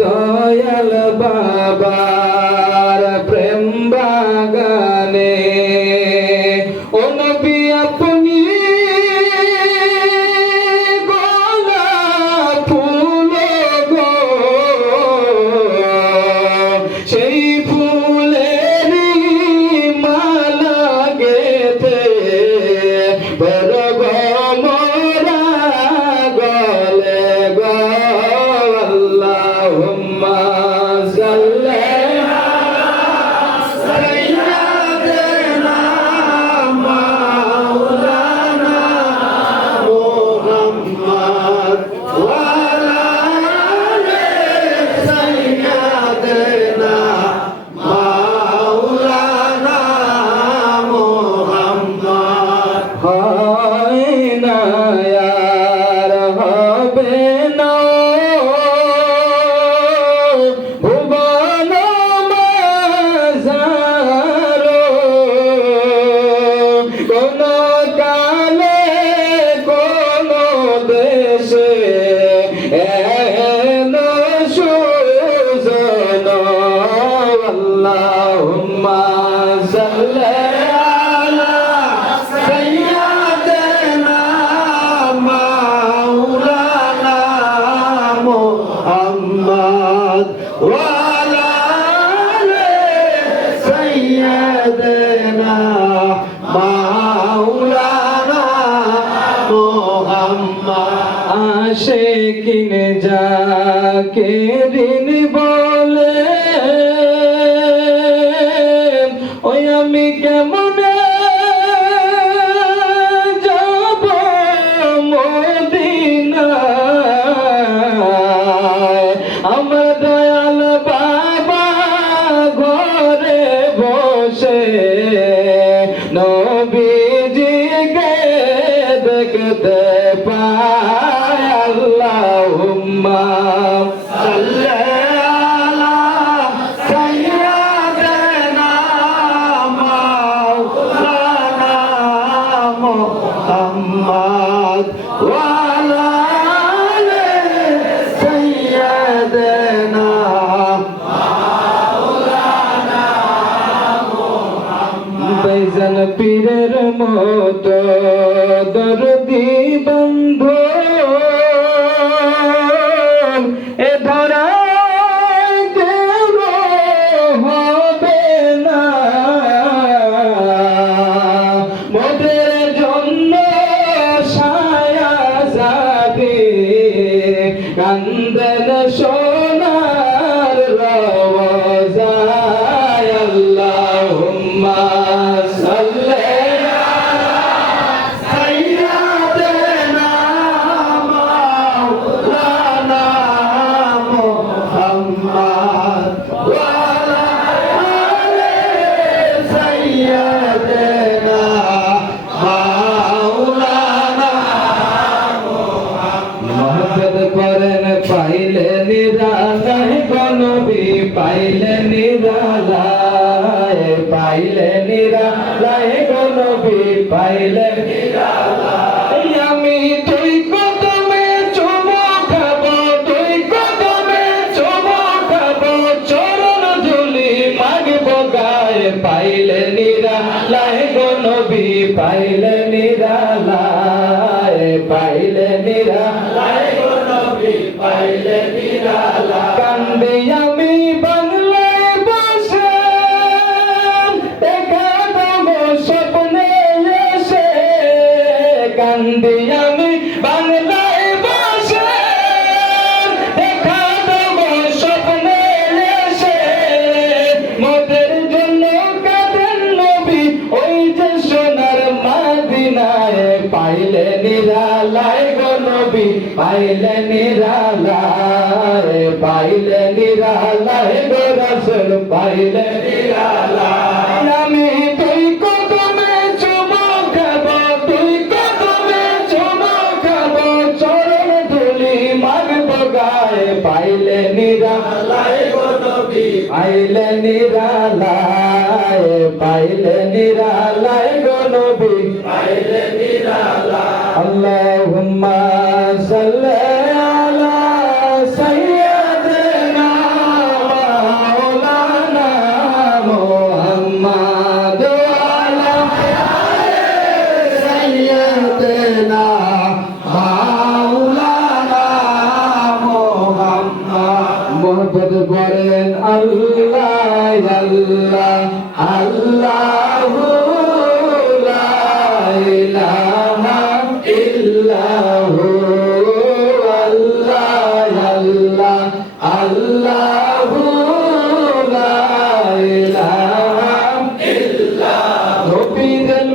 দয়াল বাবার প্রেম বাগানে ও নবী আপনি গোলাপ ফুল গো সেই ফুলেরই মালা গেথে বড় মোরা গলে গো আল্লাহুম্মা সাল্লি আশিকিন যাকে দিন বলে ওই আমি কেমনে যাব মদিনায় আমার দয়াল বাবা ঘরে বসে নবীজিকে দেখতে পায় আল্লাহুম্মা সাল্লি আলা সাইয়্যিদিনা মাওলানা মুহাম্মদ ওয়া আলা আলি সাইয়্যিদিনা মাওলানা মুহাম্মদ বাইজান পীরের মতো দরদি বন্ধু এ ধরায় কেউ হবে না মোদের জন্য ছায়া যাবে কান্দেন সোনার রওজায় আল্লাহুম্মা সাল্লি পাইলে নিরালায় গনবী পাইলে নিরালায় পাইলে নিরালায় গনবী পাইলে নিরালায় আমি তুই কদমে চুমো খাবো তুই কদমে চুমো খাবো চরণ ধুলি মাগবো গায়ে পাইলে নিরালায় গনবী পাইলে নিরালায় পাইলে নিরালায় পাইলে নিরালা কান্দে আমি বাংলায় বসে দেখা দেবো স্বপ্নে এসে কান্দে আমি বাংলায় বসে দেখা দেবো স্বপ্নে এসে মোদের জন্য কাঁদেন নবী ওই যে সোনার মদিনায় পাইলে নিরালায় গো নবী পাইলে নিরালায় পাইলে নিরালায় গো রাসূল পাইলে নিরালায় আমি তুই কদমে চুমো খাবো তুই কদমে চুমো খাবো চরণ ধুলি মাগবো গায়ে পাইলে নিরালায় গো নবী পাইলে নিরালায় পাইলে নিরালায় গো নবী পাইলে নিরালায় আল্লাহুম্মা সাল্লি আলা সাইয়্যিদিনা মহব্বত করেন আল্লাহ আল্লাহ আল্লাহু লা ইলাহা ইল্লাহু আল্লাহ আল্লাহ আল্লাহু লা ইলাহা ইল্লাহু নবীদের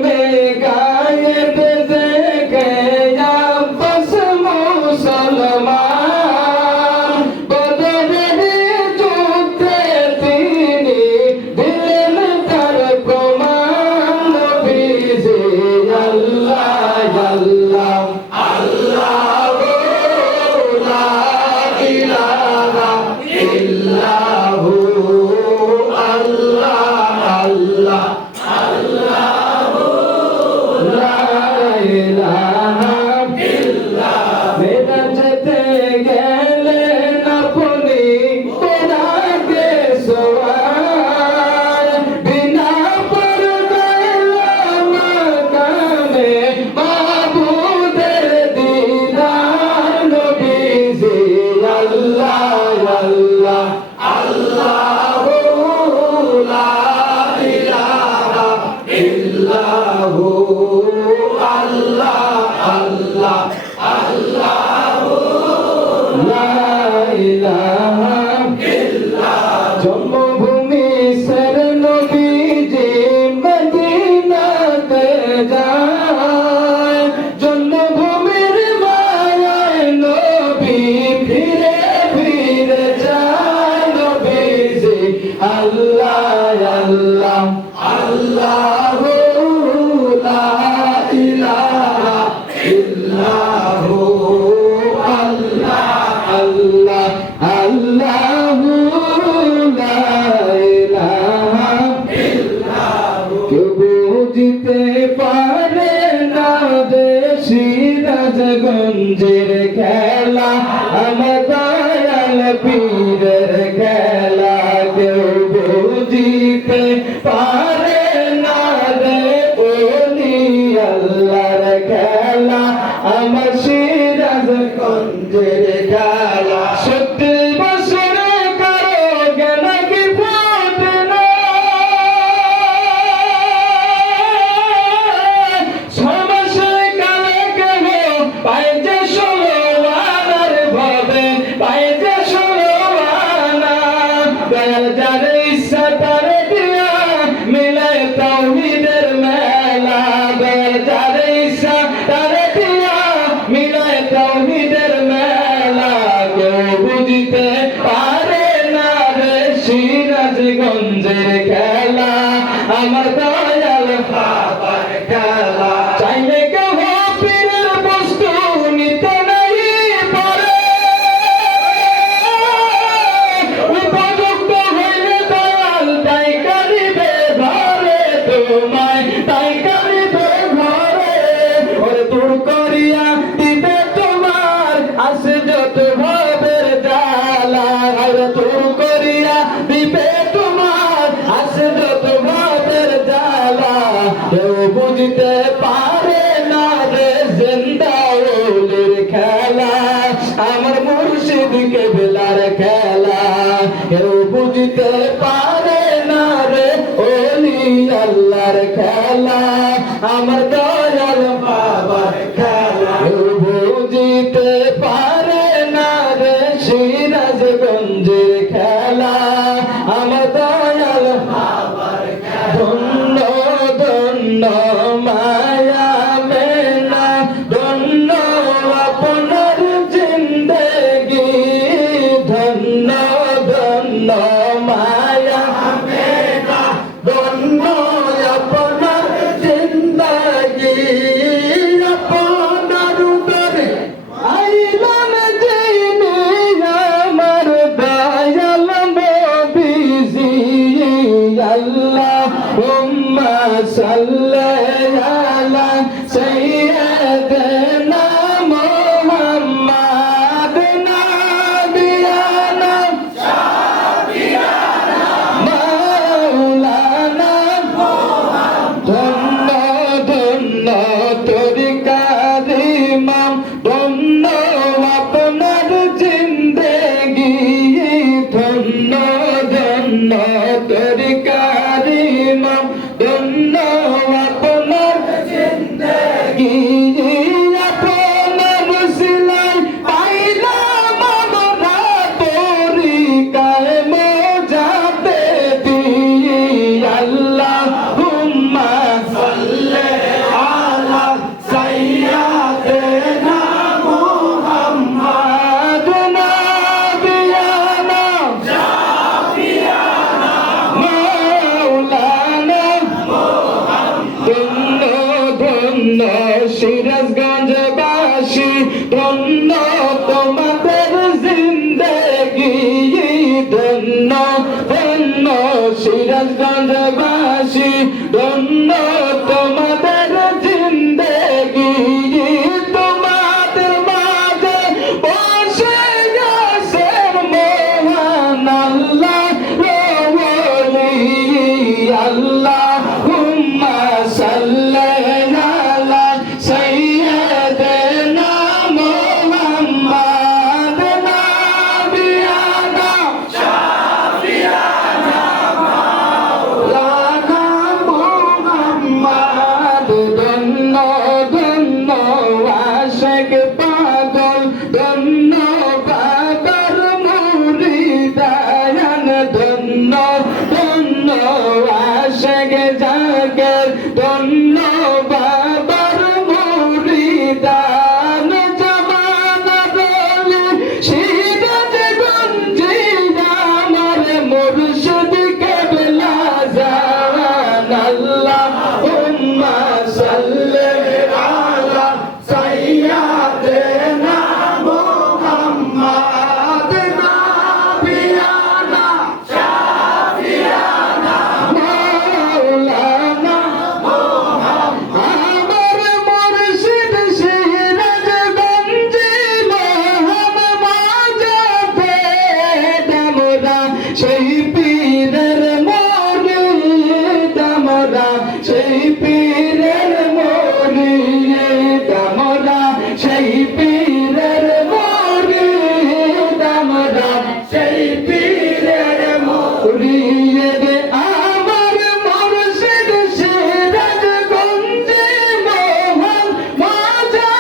গায়েব দেখে আপস মুসলমান বদরের যুদ্ধে তিনি দিলেন তার প্রমাণ নবীজি আল্লাহ আল্লাহ আল্লাহু লা ইলাহা ইল্লাহু আল্লাহ আল্লাহ আল্লাহু লা ইলাহা ইল্লাল্লাহ মেরাজতে গেলেন আপনি কোরআনে সওয়ার বিনা পরদায় মাকামে মাবুদের দিদার নবীজি আল্লাহ আল্লাহ আল্লাহু লা ইলাহা ইল্লাহু আল্লাহ আল্লাহ আল্লাহু লা ইলাহা ইল্লাল্লাহ জন্মভূমি সর নবীজি মদিনাতে যায় জন্মভূমির মায়ায় নবী ফিরে ফিরে যায় নবীজি আল্লাহ আল্লাহ আল্লাহু লা ইলাহা ইল্লাহু আল্লাহ আল্লাহ আল্লাহু লা ইলাহা ইল্লাহু কেউ বুঝতে পারে না যে সিরাজগঞ্জের খেলা আমার দয়াল পীরের খেলা কেউ বুঝতে পারে না রে ওলি আল্লাহর খেলা আমার সিরাজগঞ্জের খেলা 70 বছর কারো জ্ঞান কি ফোটে না সমস্যা কালে কেন পাই যে 16 আনার ভাবে পাই যে 16 আনা দয়াল যার ইচ্ছা তার দিয়া মিলাই তাওহীদের মেলা দয়াল যার ইচ্ছা তার দিয়া মিলাই তাওহীদের মেলা কেউ বুঝতে পারে না রে সিরাজগঞ্জের খেলা আমার দয়াল বাবার খেলা চাইলে কেউ পীরের বস্তু নিতে নাই পারে উপযুক্ত হইলে দয়াল তাই করিবে ঘরে তোমায় তাই করিবে ঘরে ওরে দূর করিয়া দিবে তোমার আসে যত ভাবের জ্বালা ওরে দূর করিয়া দিবে তোমার আসে যত ভাবের জ্বালা কেউ বুঝতে পারে না রে জিন্দা ওলির খেলা আমার মুর্শিদ কেবলার খেলা কেউ বুঝতে পারে না রে ওলি আল্লাহর খেলা আমার দয়াল বাবার খেলা কেউ বুঝতে পারে না রে সিরাজগঞ্জের খেলা ধন্য ধন্য সিরাজগঞ্জবাসী ধন্য তোমাদের জিন্দেগি তোমাদের মাঝে বসে গেছেন মহান আল্লাহ ওলি আল্লাহুম্মা সাল্লি আলা সাইয়্যিদিনা মুহাম্মাদ নাবিয়ানা শাফিয়ানা মাওলানা মুহাম্মাদ ধন্য ধন্য আশিক পাগল ধন্য বাবার মুরিদায়ান ধন্য ধন্য আশিক জাগের ধন্য বাবার মুরিদান জামানা রলি সিরাজ গঞ্জি আমার মুর্শিদ কেবলা জান আল্লাহুম্মা সাল্লি আলা সাইয়্যিদিনা মুহাম্মাদ নাবিয়ানা শাফিয়ানা মাওলানা আমার মুর্শিদ সিরাজ গঞ্জি মোহন মাঝে দামরা সেই পীরের মুরিদ আমরা সেই পীরের মুরিদ আমরা সেই পীরের মুরিদ আমরা সেই পীরের মুরিদ আমার মুর্শিদ সিরাজ গঞ্জি মোহন মাঝে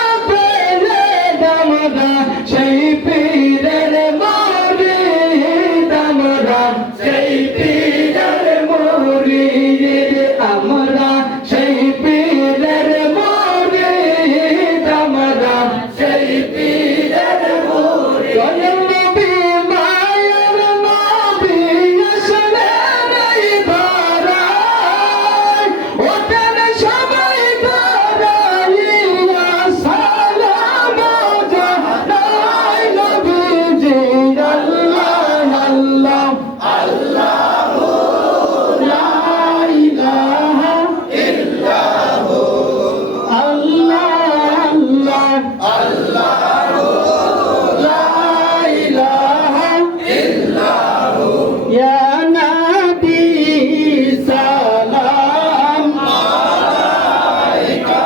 আমরা সেই পীরের মুরিদ আমরা সেই পীরের মুরিদ আমরা সেই পীরের মুরিদ আমরা সেই পীরের মুরিদ দয়াল নবী মায়ের নবী আসলেন এই ধরায় ওঠেন সবাই দাঁড়াইয়া সালাম জানাই নবীজি আল্লাহ আল্লাহ আল্লাহু লা ইলাহা ইল্লাহু আল্লাহ আল্লাহ লা ইলাহা ইল্লাহু ইয়া নবী সালাম আলাইকা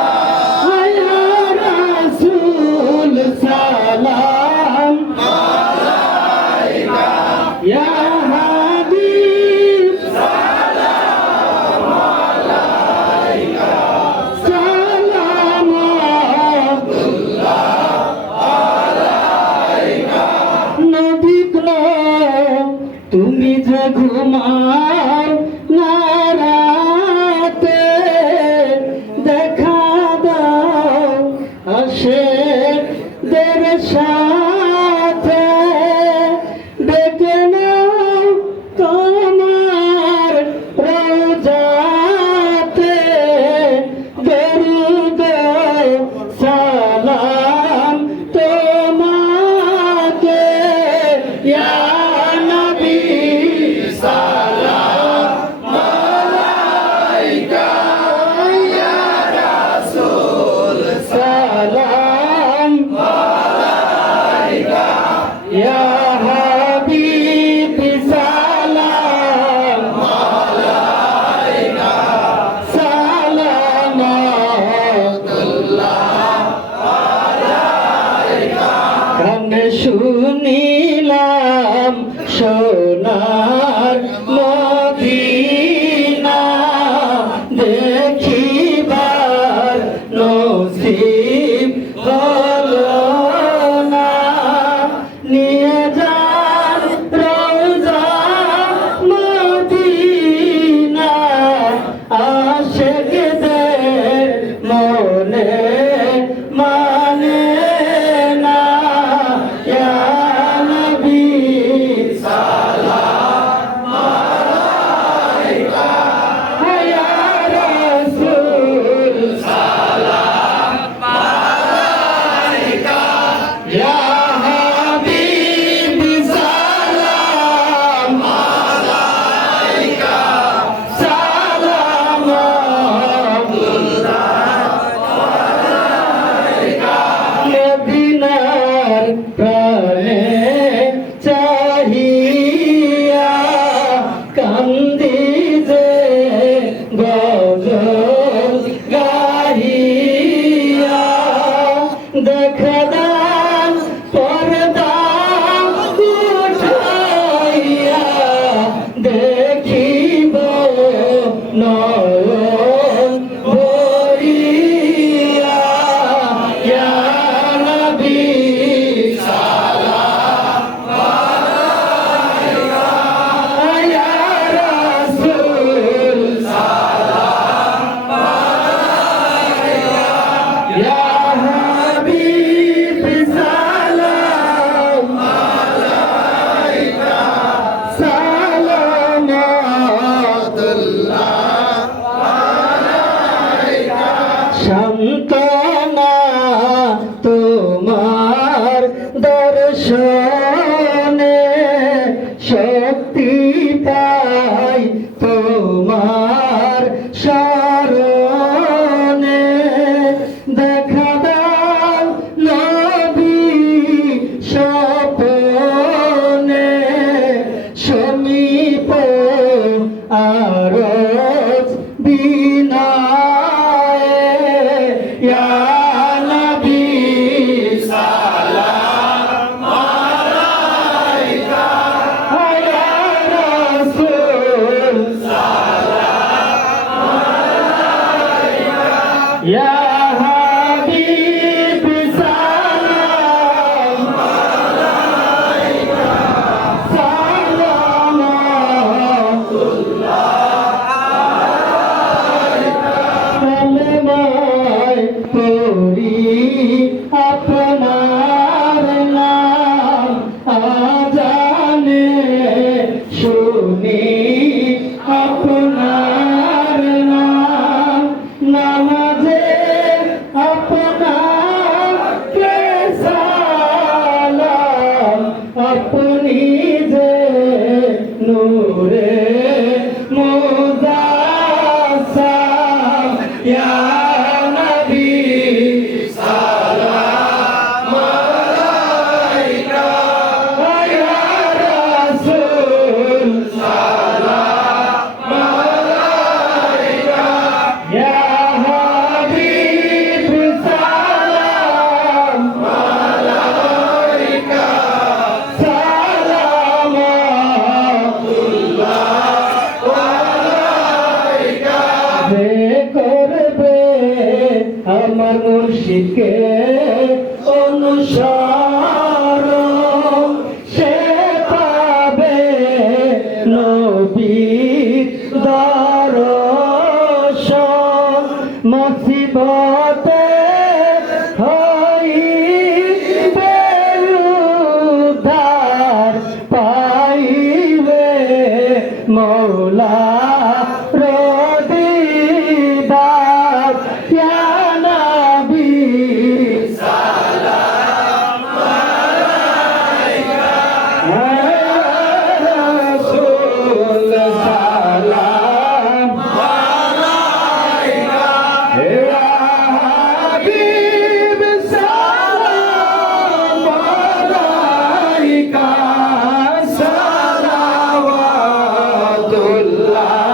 ইয়া রাসূল সালাম আলাইকা ইয়া হাবিব সালাম আলাইকা সালাম নবী গো তুমি যে ঘুমাও না রাতে দেখা দাও আসে দের সাথে ডেকে নাও তোমার রওজাতে দরুদ সালাম তোমাকে ইয়া নবী সালাম আলাইকা ইয়া রাসূল সালাম আলাইকা ইয়া হাবিব সালাম আলাইকা সালামাতুল্লাহ আলাইকা কানে শুনিলাম সোনার মদিনা দেখিবার নসিব হলো না নিয়ে যান রওজা মদিনা আশিকদের মনে মানে না ইয়া নবী সালাম আমার মুর্শিদকে অনুসরণ সে পাবে নবীর দর্শন মুসিবতে হইবে উদ্ধার পাইবে মৌলা রদিদার ইয়া নবী সালাম আলাইকা ইয়া রাসূল সালাম আলাইকা ইয়া হাবিব সালাম আলাইকা সালাওয়াতুল্লাহ